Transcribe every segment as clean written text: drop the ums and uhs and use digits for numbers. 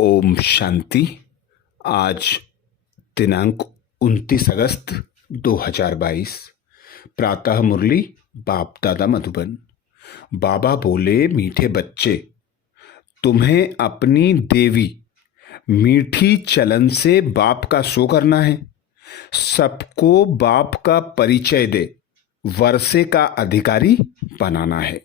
ओम शांति। आज दिनांक 29 अगस्त 2022। प्रातः मुरली बाप दादा मधुबन। बाबा बोले, मीठे बच्चे, तुम्हें अपनी देवी मीठी चलन से बाप का शो करना है। सबको बाप का परिचय दे वर्षे का अधिकारी बनाना है।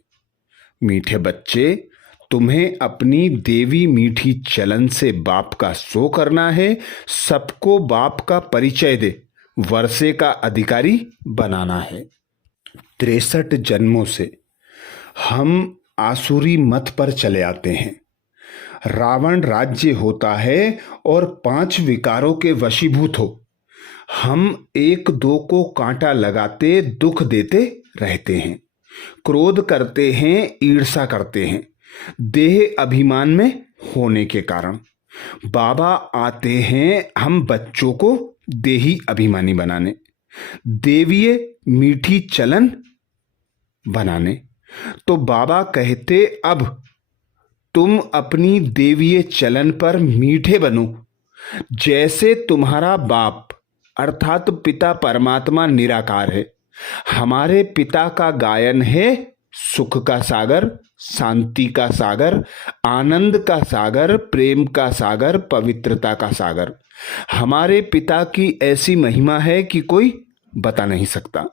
मीठे बच्चे, तुम्हें अपनी देवी मीठी चलन से बाप का शो करना है। सबको बाप का परिचय दे वर्षे का अधिकारी बनाना है। 63 जन्मों से हम आसुरी मत पर चले आते हैं। रावण राज्य होता है और 5 विकारों के वशीभूत हो। हम एक दो को कांटा लगाते दुख देते रहते हैं, क्रोध करते हैं, ईर्ष्या करते हैं, देह अभिमान में होने के कारण। बाबा आते हैं हम बच्चों को देही अभिमानी बनाने, देवीय मीठी चलन बनाने। तो बाबा कहते, अब तुम अपनी देवीय चलन पर मीठे बनो, जैसे तुम्हारा बाप अर्थात पिता परमात्मा निराकार है। हमारे पिता का गायन है सुख का सागर, शांति का सागर, आनंद का सागर, प्रेम का सागर, पवित्रता का सागर। हमारे पिता की ऐसी महिमा है कि कोई बता नहीं सकता।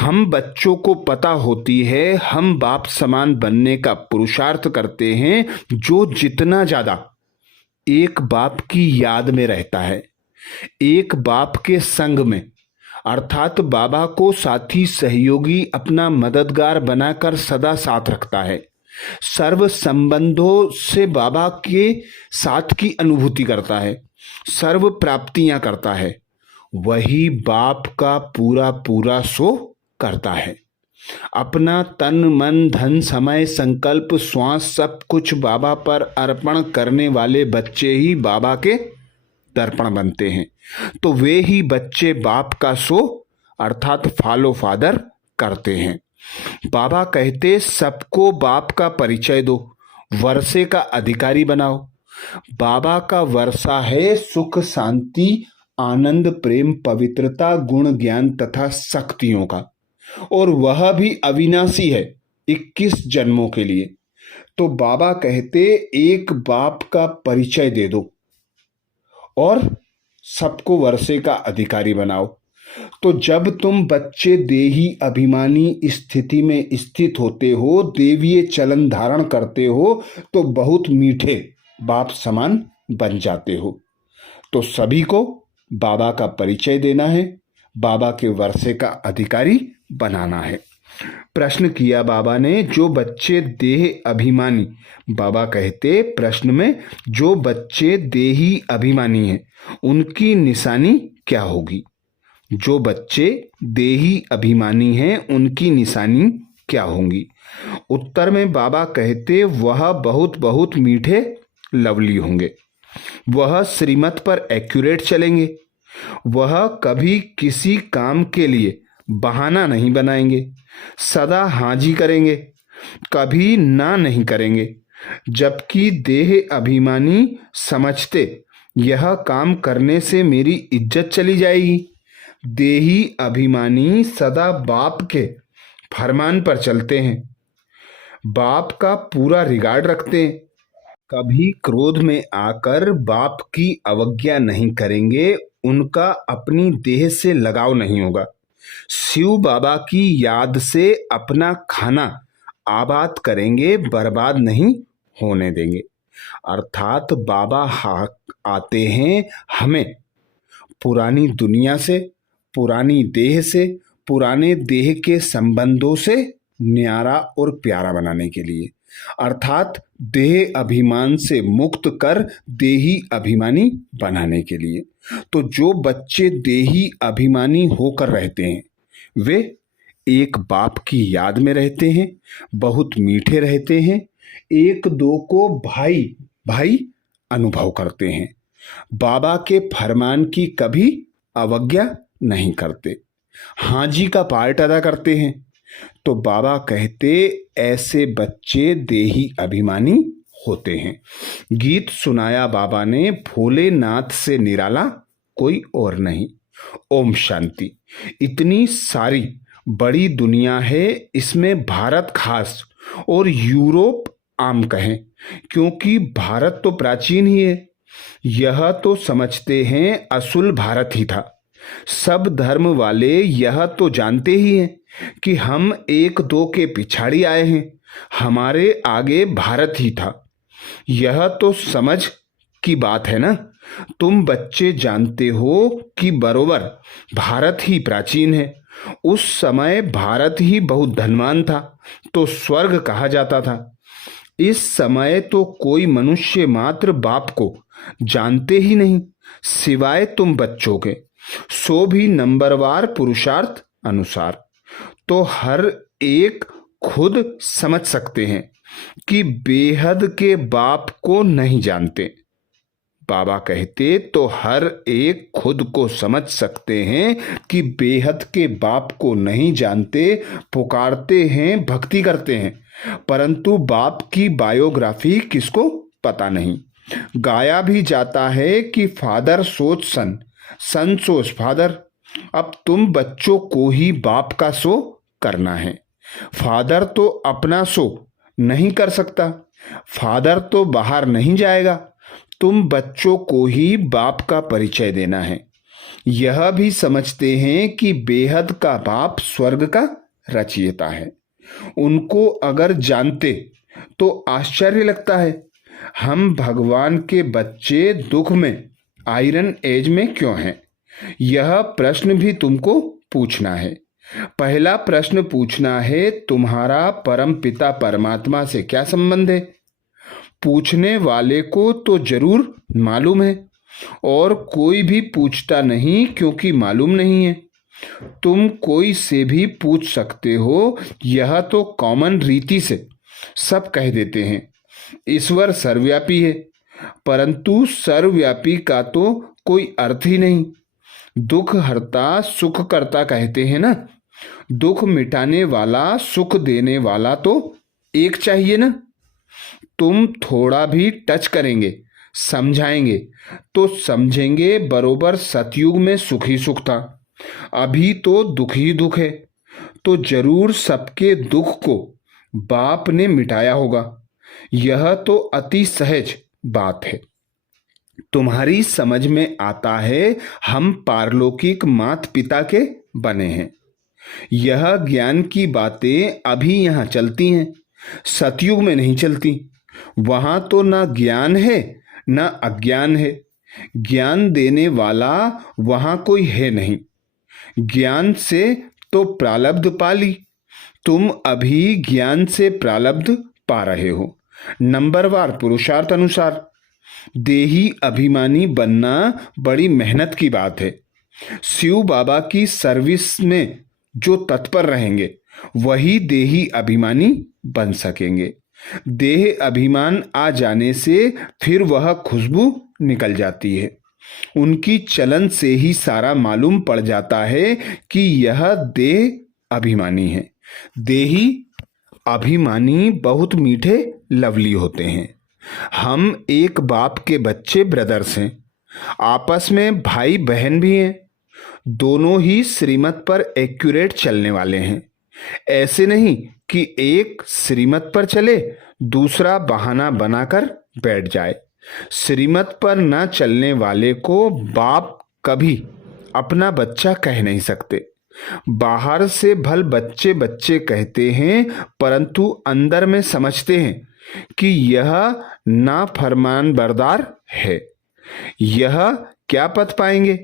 हम बच्चों को पता होती है, हम बाप समान बनने का पुरुषार्थ करते हैं। जो जितना ज्यादा एक बाप की याद में रहता है, एक बाप के संग में, अर्थात बाबा को साथी सहयोगी अपना मददगार बनाकर सदा साथ रखता है, सर्व संबंधों से बाबा के साथ की अनुभूति करता है, सर्व प्राप्तियां करता है, वही बाप का पूरा पूरा सो करता है। अपना तन मन धन समय संकल्प श्वास सब कुछ बाबा पर अर्पण करने वाले बच्चे ही बाबा के दर्पण बनते हैं। तो वे ही बच्चे बाप का सो अर्थात फॉलो फादर करते हैं। बाबा कहते, सबको बाप का परिचय दो, वर्षे का अधिकारी बनाओ। बाबा का वर्षा है सुख शांति आनंद प्रेम पवित्रता गुण ज्ञान तथा शक्तियों का, और वह भी अविनाशी है 21 जन्मों के लिए। तो बाबा कहते, एक बाप का परिचय दे दो और सबको वर्षे का अधिकारी बनाओ। तो जब तुम बच्चे देही अभिमानी स्थिति में स्थित होते हो, देवीय चलन धारण करते हो, तो बहुत मीठे बाप समान बन जाते हो। तो सभी को बाबा का परिचय देना है, बाबा के वर्षे का अधिकारी बनाना है। प्रश्न किया बाबा ने, जो बच्चे देह अभिमानी, बाबा कहते प्रश्न में, जो बच्चे देही अभिमानी हैं उनकी निशानी क्या होगी? जो बच्चे देही अभिमानी हैं उनकी निशानी क्या होंगी? उत्तर में बाबा कहते, वह बहुत बहुत मीठे लवली होंगे, वह श्रीमत पर एक्यूरेट चलेंगे, वह कभी किसी काम के लिए बहाना नहीं बनाएंगे, सदा हाजी करेंगे, कभी ना नहीं करेंगे। जबकि देह अभिमानी समझते यह काम करने से मेरी इज्जत चली जाएगी। देही अभिमानी सदा बाप के फरमान पर चलते हैं, बाप का पूरा रिगार्ड रखते हैं, कभी क्रोध में आकर बाप की अवज्ञा नहीं करेंगे, उनका अपनी देह से लगाव नहीं होगा। शिव बाबा की याद से अपना खाना आबाद करेंगे, बर्बाद नहीं होने देंगे। अर्थात बाबा आते हैं हमें पुरानी दुनिया से, पुरानी देह से, पुराने देह के संबंधों से न्यारा और प्यारा बनाने के लिए, अर्थात देह अभिमान से मुक्त कर देही अभिमानी बनाने के लिए। तो जो बच्चे देही अभिमानी होकर रहते हैं वे एक बाप की याद में रहते हैं, बहुत मीठे रहते हैं, एक दो को भाई भाई अनुभव करते हैं, बाबा के फरमान की कभी अवज्ञा नहीं करते, हाजी का पार्ट अदा करते हैं। तो बाबा कहते, ऐसे बच्चे देही अभिमानी होते हैं। गीत सुनाया बाबा ने, भोलेनाथ से निराला कोई और नहीं। ओम शांति। इतनी सारी बड़ी दुनिया है, इसमें भारत खास और यूरोप आम कहें, क्योंकि भारत तो प्राचीन ही है। यह तो समझते हैं असुल भारत ही था। सब धर्म वाले यह तो जानते ही हैं कि हम एक दो के पिछाड़ी आए हैं, हमारे आगे भारत ही था। यह तो समझ की बात है ना। तुम बच्चे जानते हो कि बरोबर भारत ही प्राचीन है। उस समय भारत ही बहुत धनवान था, तो स्वर्ग कहा जाता था। इस समय तो कोई मनुष्य मात्र बाप को जानते ही नहीं, सिवाय तुम बच्चों के, सो भी नंबरवार पुरुषार्थ अनुसार। तो हर एक खुद समझ सकते हैं कि बेहद के बाप को नहीं जानते। बाबा कहते तो हर एक खुद को समझ सकते हैं कि बेहद के बाप को नहीं जानते। पुकारते हैं, भक्ति करते हैं, परंतु बाप की बायोग्राफी किसको पता नहीं। गाया भी जाता है कि फादर सोच सन, सन सोच फादर। अब तुम बच्चों को ही बाप का सो करना है। फादर तो अपना सो नहीं कर सकता, फादर तो बाहर नहीं जाएगा। तुम बच्चों को ही बाप का परिचय देना है। यह भी समझते हैं कि बेहद का बाप स्वर्ग का रचयिता है। उनको अगर जानते तो आश्चर्य लगता है, हम भगवान के बच्चे दुख में, आयरन एज में क्यों हैं? यह प्रश्न भी तुमको पूछना है। पहला प्रश्न पूछना है, तुम्हारा परम पिता परमात्मा से क्या संबंध है? पूछने वाले को तो जरूर मालूम है, और कोई भी पूछता नहीं क्योंकि मालूम नहीं है। तुम कोई से भी पूछ सकते हो, यह तो कॉमन रीति से सब कह देते हैं ईश्वर सर्वव्यापी है, परंतु सर्वव्यापी का तो कोई अर्थ ही नहीं। दुख हरता सुख करता कहते हैं ना, दुख मिटाने वाला सुख देने वाला तो एक चाहिए ना। तुम थोड़ा भी टच करेंगे, समझाएंगे तो समझेंगे बरोबर सतयुग में सुख ही सुख था, अभी तो दुख ही दुख है। तो जरूर सबके दुख को बाप ने मिटाया होगा। यह तो अति सहज बात है। तुम्हारी समझ में आता है, हम पारलौकिक मात पिता के बने हैं। यह ज्ञान की बातें अभी यहाँ चलती हैं, सतयुग में नहीं चलती। वहां तो ना ज्ञान है ना अज्ञान है। ज्ञान देने वाला वहां कोई है नहीं। ज्ञान से तो प्रारब्ध पा ली, तुम अभी ज्ञान से प्रारब्ध पा रहे हो, नंबरवार पुरुषार्थ अनुसार। देही अभिमानी बनना बड़ी मेहनत की बात है। शिव बाबा की सर्विस में जो तत्पर रहेंगे वही देही अभिमानी बन सकेंगे। देह अभिमान आ जाने से फिर वह खुशबू निकल जाती है। उनकी चलन से ही सारा मालूम पड़ जाता है कि यह देह अभिमानी है। देही अभिमानी बहुत मीठे लवली होते हैं। हम एक बाप के बच्चे ब्रदर्स हैं, आपस में भाई बहन भी हैं। दोनों ही श्रीमत पर एक्यूरेट चलने वाले हैं। ऐसे नहीं कि एक श्रीमत पर चले, दूसरा बहाना बनाकर बैठ जाए। श्रीमत पर न चलने वाले को बाप कभी अपना बच्चा कह नहीं सकते। बाहर से भल बच्चे बच्चे कहते हैं, परंतु अंदर में समझते हैं कि यह नाफरमान बरदार है। यह क्या पथ पाएंगे?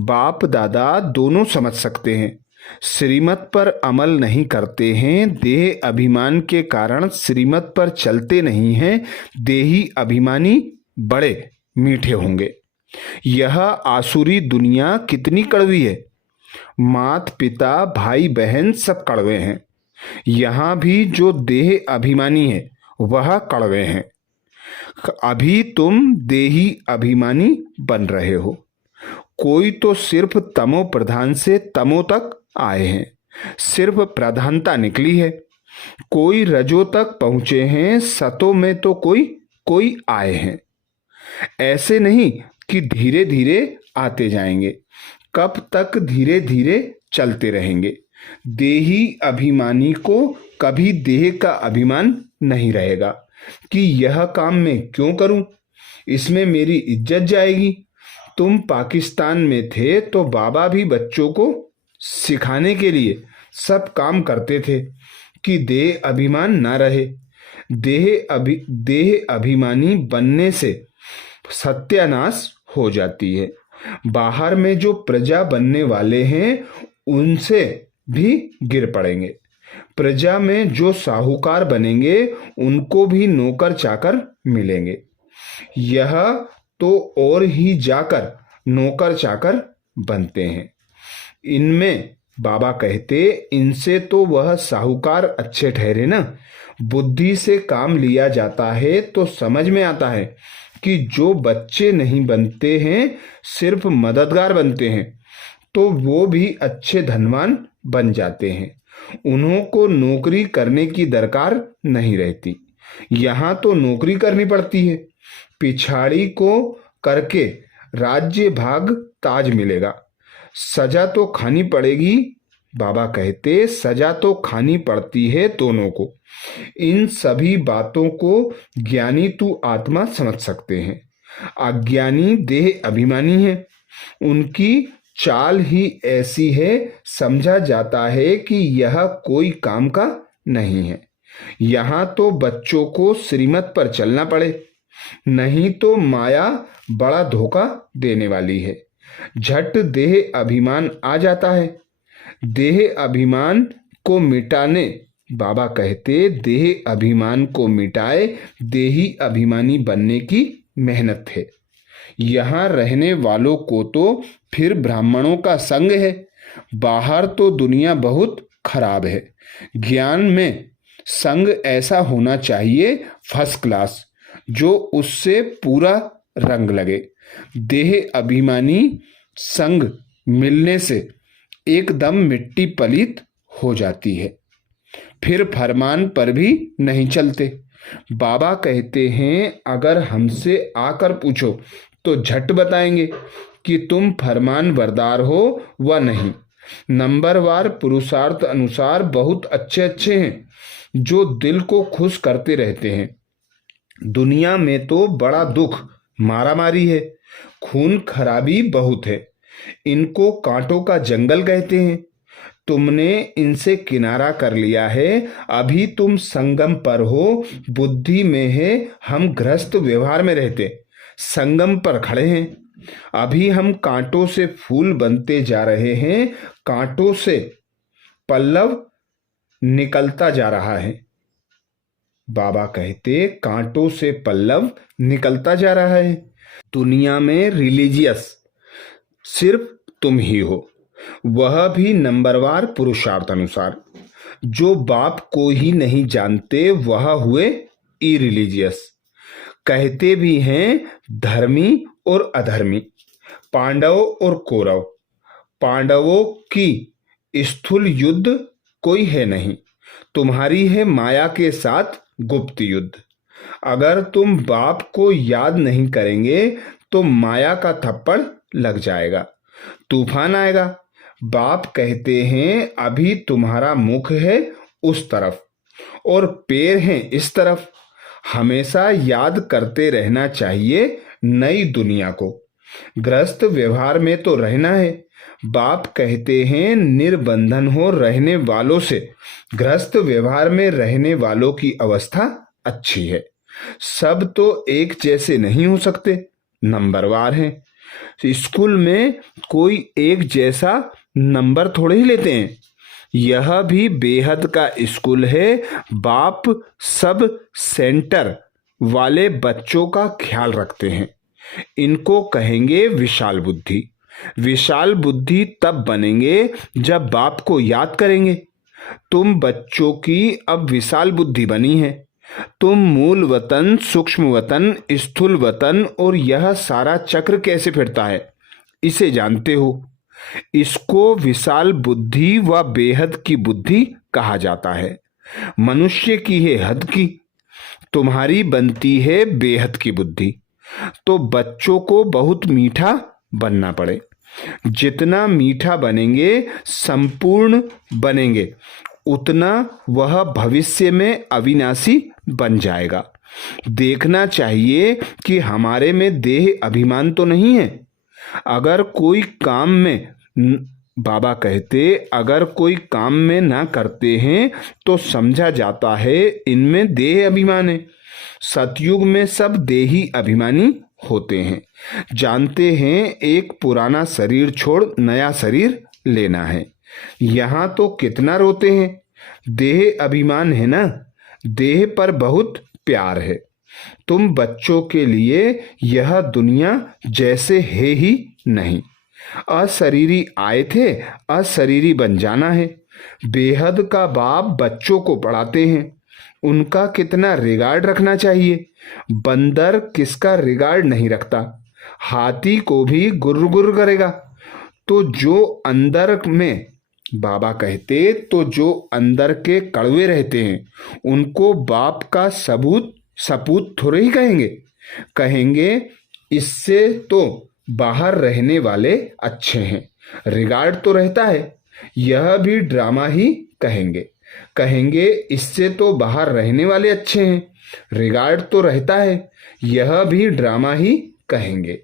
बाप दादा दोनों समझ सकते हैं। श्रीमत पर अमल नहीं करते हैं, देह अभिमान के कारण श्रीमत पर चलते नहीं हैं। देही अभिमानी बड़े मीठे होंगे। यह आसुरी दुनिया कितनी कड़वी है। मात पिता भाई बहन सब कड़वे हैं। यहाँ भी जो देह अभिमानी है वह कड़वे हैं। अभी तुम देही अभिमानी बन रहे हो। कोई तो सिर्फ तमो प्रधान से तमो तक आए हैं, सिर्फ प्रधानता निकली है। कोई रजो तक पहुंचे हैं, सतो में तो कोई कोई आए हैं। ऐसे नहीं कि धीरे धीरे आते जाएंगे, कब तक धीरे धीरे चलते रहेंगे। देही अभिमानी को कभी देह का अभिमान नहीं रहेगा कि यह काम मैं क्यों करूं, इसमें मेरी इज्जत जाएगी। तुम पाकिस्तान में थे तो बाबा भी बच्चों को सिखाने के लिए सब काम करते थे कि देह अभिमान ना रहे। देह अभिमानी बनने से सत्यानाश हो जाती है। बाहर में जो प्रजा बनने वाले हैं उनसे भी गिर पड़ेंगे। प्रजा में जो साहूकार बनेंगे उनको भी नौकर चाकर मिलेंगे। यह तो और ही जाकर नौकर चाकर बनते हैं। इनमें बाबा कहते इनसे तो वह साहूकार अच्छे ठहरे ना। बुद्धि से काम लिया जाता है तो समझ में आता है कि जो बच्चे नहीं बनते हैं, सिर्फ मददगार बनते हैं, तो वो भी अच्छे धनवान बन जाते हैं। उन्हों को नौकरी करने की दरकार नहीं रहती। यहाँ तो नौकरी करनी पड़ती है। पिछाड़ी को करके राज्य भाग ताज मिलेगा। सजा तो खानी पड़ेगी। बाबा कहते सजा तो खानी पड़ती है दोनों को। इन सभी बातों को ज्ञानी तू आत्मा समझ सकते हैं। अज्ञानी देह अभिमानी है। उनकी चाल ही ऐसी है, समझा जाता है कि यह कोई काम का नहीं है। यहाँ तो बच्चों को श्रीमत पर चलना पड़े, नहीं तो माया बड़ा धोखा देने वाली है। झट देह अभिमान आ जाता है। देह अभिमान को मिटाने, बाबा कहते देह अभिमान को मिटाए देही अभिमानी बनने की मेहनत है। यहाँ रहने वालों को तो फिर ब्राह्मणों का संग है। बाहर तो दुनिया बहुत खराब है। ज्ञान में संग ऐसा होना चाहिए फर्स्ट क्लास, जो उससे पूरा रंग लगे। देह अभिमानी संग मिलने से एकदम मिट्टी पलीत हो जाती है, फिर फरमान पर भी नहीं चलते। बाबा कहते हैं अगर हमसे आकर पूछो तो झट बताएंगे कि तुम फरमान बरदार हो व नहीं। नंबरवार पुरुषार्थ अनुसार बहुत अच्छे अच्छे हैं जो दिल को खुश करते रहते हैं। दुनिया में तो बड़ा दुख मारामारी है, खून खराबी बहुत है। इनको कांटों का जंगल कहते हैं। तुमने इनसे किनारा कर लिया है। अभी तुम संगम पर हो, बुद्धि में है। हम गृहस्थ व्यवहार में रहते संगम पर खड़े हैं। अभी हम कांटों से फूल बनते जा रहे हैं। कांटों से पल्लव निकलता जा रहा है। बाबा कहते कांटों से पल्लव निकलता जा रहा है। दुनिया में रिलीजियस सिर्फ तुम ही हो, वह भी नंबरवार पुरुषार्थ अनुसार। जो बाप को ही नहीं जानते वह हुए इरिलीजियस। कहते भी हैं धर्मी और अधर्मी, पांडव और कौरव। पांडवों की स्थूल युद्ध कोई है नहीं, तुम्हारी है माया के साथ गुप्त युद्ध। अगर तुम बाप को याद नहीं करेंगे तो माया का थप्पड़ लग जाएगा, तूफान आएगा। बाप कहते हैं अभी तुम्हारा मुख है उस तरफ और पैर हैं इस तरफ। हमेशा याद करते रहना चाहिए नई दुनिया को। गृहस्थ व्यवहार में तो रहना है। बाप कहते हैं निर्बंधन हो रहने वालों से गृहस्थ व्यवहार में रहने वालों की अवस्था अच्छी है। सब तो एक जैसे नहीं हो सकते, नंबरवार हैं। स्कूल में कोई एक जैसा नंबर थोड़े ही लेते हैं। यह भी बेहद का स्कूल है। बाप सब सेंटर वाले बच्चों का ख्याल रखते हैं। इनको कहेंगे विशाल बुद्धि। विशाल बुद्धि तब बनेंगे जब बाप को याद करेंगे। तुम बच्चों की अब विशाल बुद्धि बनी है। तुम मूल वतन, सूक्ष्म वतन, स्थूल वतन और यह सारा चक्र कैसे फिरता है इसे जानते हो। इसको विशाल बुद्धि व बेहद की बुद्धि कहा जाता है। मनुष्य की है हद की। तुम्हारी बनती है बेहद की बुद्धि। तो बच्चों को बहुत मीठा बनना पड़े। जितना मीठा बनेंगे, संपूर्ण बनेंगे, उतना वह भविष्य में अविनाशी बन जाएगा। देखना चाहिए कि हमारे में देह अभिमान तो नहीं है। अगर कोई काम में बाबा कहते, अगर कोई काम में ना करते हैं तो समझा जाता है इनमें देह अभिमान है। सतयुग में सब देही अभिमानी होते हैं। जानते हैं एक पुराना शरीर छोड़ नया शरीर लेना है। यहाँ तो कितना रोते हैं। देह अभिमान है ना, देह पर बहुत प्यार है। तुम बच्चों के लिए यह दुनिया जैसे है ही नहीं। अशरीरी आए थे, अशरीरी बन जाना है। बेहद का बाप बच्चों को पढ़ाते हैं। उनका कितना रिगार्ड रखना चाहिए। बंदर किसका रिगार्ड नहीं रखता। हाथी को भी गुर्र गुर्र करेगा। तो जो अंदर में बाबा कहते, तो जो अंदर के कड़वे रहते हैं उनको बाप का सपूत थोड़े ही कहेंगे। कहेंगे इससे तो बाहर रहने वाले अच्छे हैं। रिगार्ड तो रहता है। यह भी ड्रामा ही कहेंगे। कहेंगे इससे तो बाहर रहने वाले अच्छे हैं। रिगार्ड तो रहता है। यह भी ड्रामा ही कहेंगे।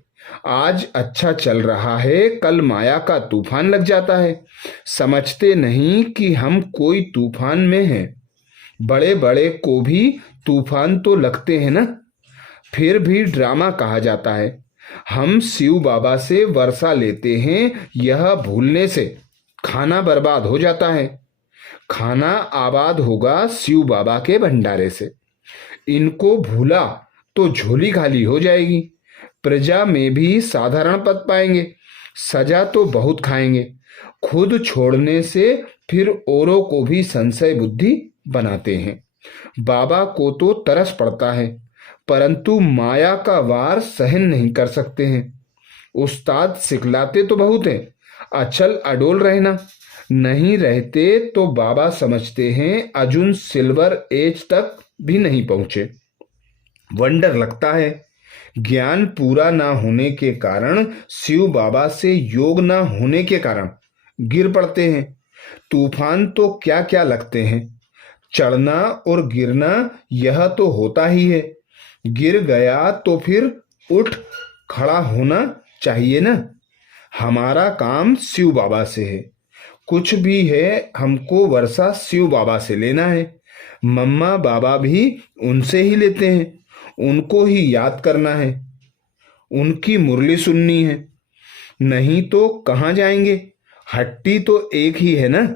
आज अच्छा चल रहा है, कल माया का तूफान लग जाता है। समझते नहीं कि हम कोई तूफान में हैं। बड़े बड़े को भी तूफान तो लगते हैं ना, फिर भी ड्रामा कहा जाता है। हम शिव बाबा से वर्षा लेते हैं, यह भूलने से खाना बर्बाद हो जाता है। खाना आबाद होगा शिव बाबा के भंडारे से। इनको भूला तो झोली खाली हो जाएगी। प्रजा में भी साधारण पद पाएंगे। सजा तो बहुत खाएंगे। खुद छोड़ने से फिर औरों को भी संशय बुद्धि बनाते हैं। बाबा को तो तरस पड़ता है, परंतु माया का वार सहन नहीं कर सकते हैं। उस्ताद सिखलाते तो बहुत हैं, अचल अडोल रहना। नहीं रहते तो बाबा समझते हैं अर्जुन सिल्वर एज तक भी नहीं पहुंचे। वंडर लगता है। ज्ञान पूरा ना होने के कारण, शिव बाबा से योग ना होने के कारण गिर पड़ते हैं। तूफान तो क्या क्या लगते हैं। चढ़ना और गिरना यह तो होता ही है। गिर गया तो फिर उठ खड़ा होना चाहिए ना। हमारा काम शिव बाबा से है। कुछ भी है, हमको वर्षा शिव बाबा से लेना है। मम्मा बाबा भी उनसे ही लेते हैं। उनको ही याद करना है, उनकी मुरली सुननी है। नहीं तो कहाँ जाएंगे। हट्टी तो एक ही है ना।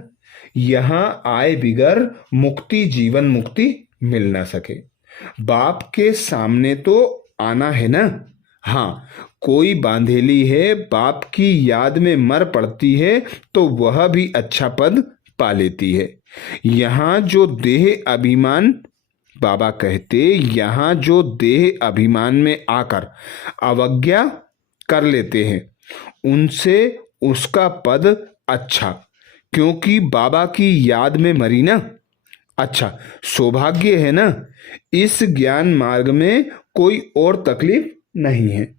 यहाँ आए बिगर मुक्ति, जीवन मुक्ति मिल ना सके। बाप के सामने तो आना है ना। हाँ, कोई बांधेली है, बाप की याद में मर पड़ती है तो वह भी अच्छा पद पा लेती है। यहाँ जो देह अभिमान, बाबा कहते, यहाँ जो देह अभिमान में आकर अवज्ञा कर लेते हैं उनसे उसका पद अच्छा, क्योंकि बाबा की याद में मरी ना। अच्छा सौभाग्य है ना। इस ज्ञान मार्ग में कोई और तकलीफ नहीं है,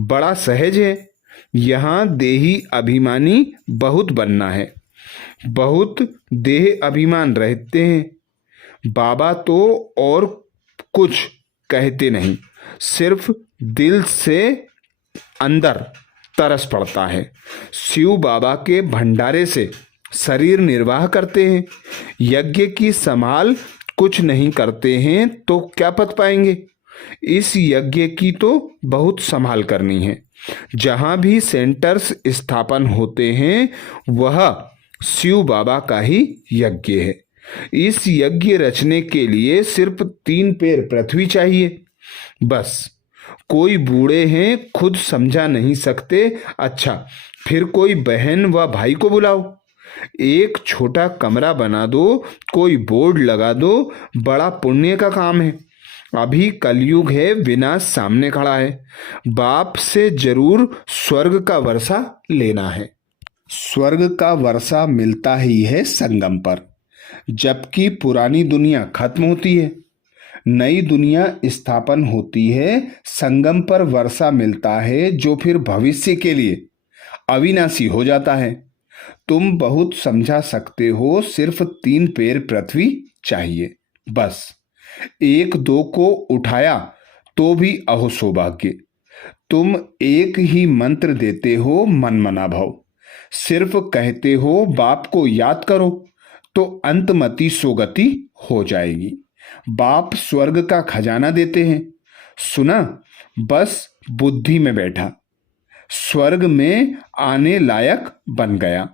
बड़ा सहज है। यहाँ देही अभिमानी बहुत बनना है। बहुत देह अभिमान रहते हैं। बाबा तो और कुछ कहते नहीं, सिर्फ दिल से अंदर तरस पड़ता है। शिव बाबा के भंडारे से शरीर निर्वाह करते हैं। यज्ञ की संभाल कुछ नहीं करते हैं तो क्या पद पाएंगे। इस यज्ञ की तो बहुत संभाल करनी है। जहाँ भी सेंटर्स स्थापन होते हैं वह शिव बाबा का ही यज्ञ है। इस यज्ञ रचने के लिए सिर्फ 3 पैर पृथ्वी चाहिए बस। कोई बूढ़े हैं, खुद समझा नहीं सकते। अच्छा फिर कोई बहन व भाई को बुलाओ। एक छोटा कमरा बना दो, कोई बोर्ड लगा दो, बड़ा पुण्य का काम है। अभी कलयुग है, विनाश सामने खड़ा है। बाप से जरूर स्वर्ग का वर्षा लेना है। स्वर्ग का वर्षा मिलता ही है संगम पर, जबकि पुरानी दुनिया खत्म होती है। नई दुनिया स्थापन होती है, संगम पर वर्षा मिलता है जो फिर भविष्य के लिए अविनाशी हो जाता है। तुम बहुत समझा सकते हो, सिर्फ 3 पैर पृथ्वी चाहिए, बस। 1-2 को उठाया तो भी अहो सौभाग्य। तुम एक ही मंत्र देते हो, मन मना भव। सिर्फ कहते हो बाप को याद करो तो अंतमति सोगति हो जाएगी। बाप स्वर्ग का खजाना देते हैं, सुना? बस बुद्धि में बैठा, स्वर्ग में आने लायक बन गया।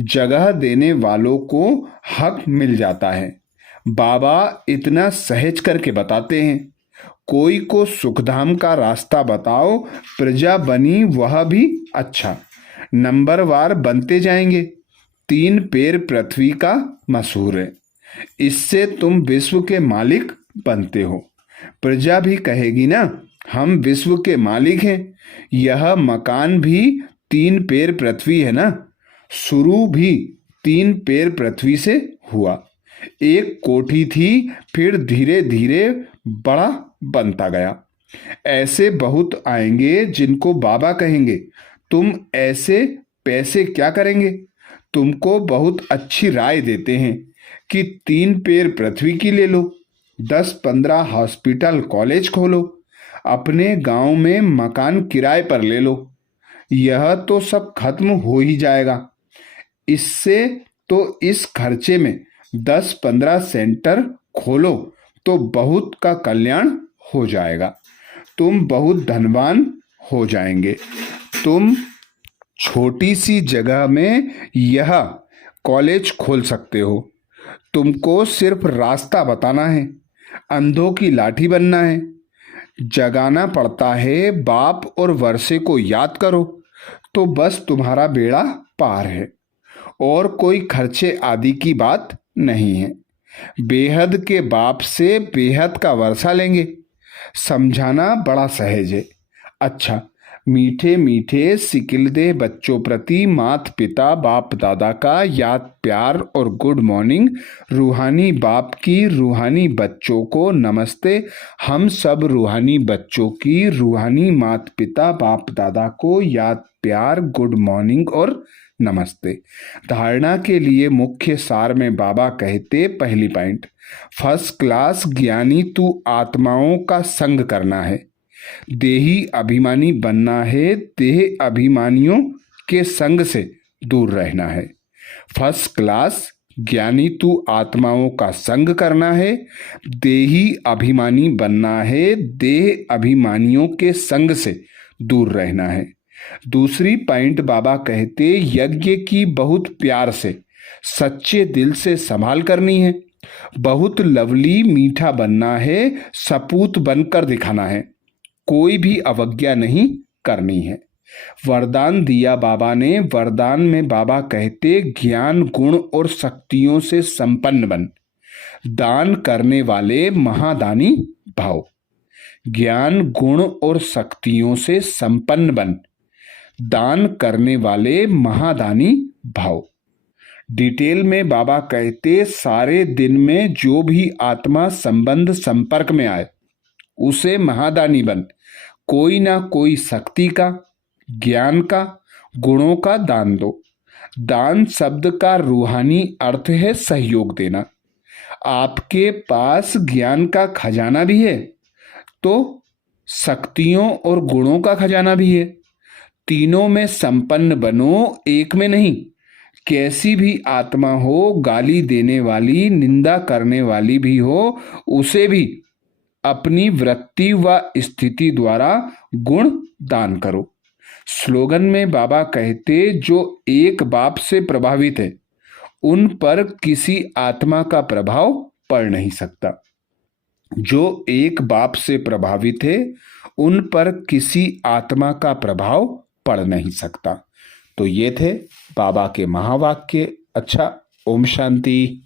जगह देने वालों को हक मिल जाता है। बाबा इतना सहज करके बताते हैं। कोई को सुखधाम का रास्ता बताओ, प्रजा बनी वह भी अच्छा। नंबरवार बनते जाएंगे। 3 पैर पृथ्वी का मशहूर है, इससे तुम विश्व के मालिक बनते हो। प्रजा भी कहेगी ना, हम विश्व के मालिक हैं। यह मकान भी 3 पैर पृथ्वी है ना, शुरू भी 3 पैर पृथ्वी से हुआ। एक कोठी थी, फिर धीरे धीरे बड़ा बनता गया। ऐसे बहुत आएंगे जिनको बाबा कहेंगे, तुम ऐसे पैसे क्या करेंगे? तुमको बहुत अच्छी राय देते हैं कि 3 पैर पृथ्वी की ले लो, 10-15 हॉस्पिटल कॉलेज खोलो, अपने गांव में मकान किराए पर ले लो। यह तो सब खत्म हो ही जाएगा। इससे तो इस खर्चे में 10-15 सेंटर खोलो तो बहुत का कल्याण हो जाएगा। तुम बहुत धनवान हो जाएंगे। तुम छोटी सी जगह में यह कॉलेज खोल सकते हो। तुमको सिर्फ रास्ता बताना है, अंधों की लाठी बनना है, जगाना पड़ता है। बाप और वर्षे को याद करो तो बस तुम्हारा बेड़ा पार है। और कोई खर्चे आदि की बात नहीं है। बेहद के बाप से बेहद का वर्षा लेंगे। समझाना बड़ा सहज है। अच्छा, मीठे मीठे सिकिलदे बच्चों प्रति माता पिता बाप दादा का याद प्यार और गुड मॉर्निंग। रूहानी बाप की रूहानी बच्चों को नमस्ते। हम सब रूहानी बच्चों की रूहानी माता पिता बाप दादा को याद प्यार गुड मॉर्निंग और नमस्ते। धारणा के लिए मुख्य सार में बाबा कहते, पहली पॉइंट, फर्स्ट क्लास ज्ञानी तू आत्माओं का संग करना है। देही अभिमानी बनना है, देह अभिमानियों के संग से दूर रहना है। फर्स्ट क्लास ज्ञानी तू आत्माओं का संग करना है, देही अभिमानी बनना है, देह अभिमानियों के संग से दूर रहना है। दूसरी पॉइंट बाबा कहते, यज्ञ की बहुत प्यार से सच्चे दिल से संभाल करनी है। बहुत लवली मीठा बनना है, सपूत बनकर दिखाना है। कोई भी अवज्ञा नहीं करनी है। वरदान दिया बाबा ने। वरदान में बाबा कहते, ज्ञान गुण और शक्तियों से संपन्न बन, दान करने वाले महादानी भाव। ज्ञान गुण और शक्तियों से संपन्न बन, दान करने वाले महादानी भाव। डिटेल में बाबा कहते, सारे दिन में जो भी आत्मा संबंध संपर्क में आए उसे महादानी बन, कोई ना कोई शक्ति का, ज्ञान का, गुणों का दान दो। दान शब्द का रूहानी अर्थ है सहयोग देना। आपके पास ज्ञान का खजाना भी है तो शक्तियों और गुणों का खजाना भी है। तीनों में संपन्न बनो, एक में नहीं। कैसी भी आत्मा हो, गाली देने वाली, निंदा करने वाली भी हो, उसे भी अपनी वृत्ति व स्थिति द्वारा गुण दान करो। स्लोगन में बाबा कहते, जो एक बाप से प्रभावित है उन पर किसी आत्मा का प्रभाव पड़ नहीं सकता। जो एक बाप से प्रभावित है उन पर किसी आत्मा का प्रभाव पड़ नहीं सकता। तो ये थे बाबा के महावाक्य। अच्छा, ओम शांति।